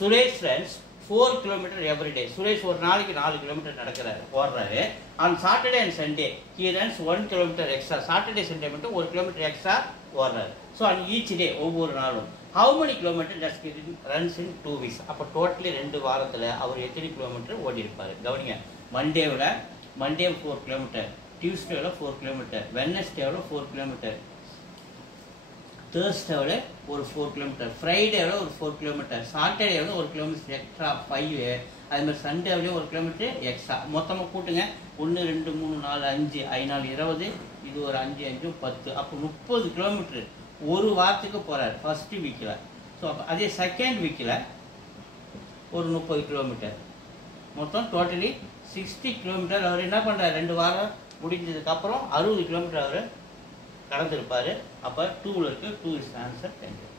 Suresh runs 4 km every day. Suresh ஒரு நாளைக்கு 4 km நடக்கிறாரு ஓடுறாரு. On Saturday and Sunday he runs 1 km extra. Saturday Sunday மட்டும் 1 km extra ஓடுறாரு. So on each day ஒவ்வொரு நாளும் how many kilometers does he runs in 2 weeks? அப்போ totally 2 வாரத்தில் அவர் எத்தனை கிலோமீட்டர் ஓடி இருப்பார்? கவனிங்க. மண்டே 4 km, டியூஸ்டேவில் 4 km, வெட்னஸ்டேவில் 4 km, தேர்ஸ்டேவில் ஒரு 4 km, ஃப்ரைடேவில் ஒரு 4 km, சாட்டர்டேவில் ஒரு கிலோமீட்டர் எக்ஸ்ட்ரா 5, அது மாதிரி சண்டேவிலையும் 1 km எக்ஸ்ட்ரா. மொத்தமாக கூட்டுங்க. 1 2 3 4 5 5 4 20, இது ஒரு 5 5 10, அப்போ 30 கிலோமீட்டர் ஒரு வாரத்துக்கு போகிறார் ஃபர்ஸ்ட் வீக்கில். ஸோ அப்போ அதே செகண்ட் வீக்கில் ஒரு 30 கிலோமீட்டர், மொத்தம் டோட்டலி 60 கிலோமீட்டர் அவர் என்ன பண்ணுறாரு? 2 வாரம் முடிஞ்சதுக்கப்புறம் 60 கிலோமீட்டர் அவர் கடந்திருப்பார். அப்போ 2 இருக்கு. 2 இஸ் ஆன்சர். 10.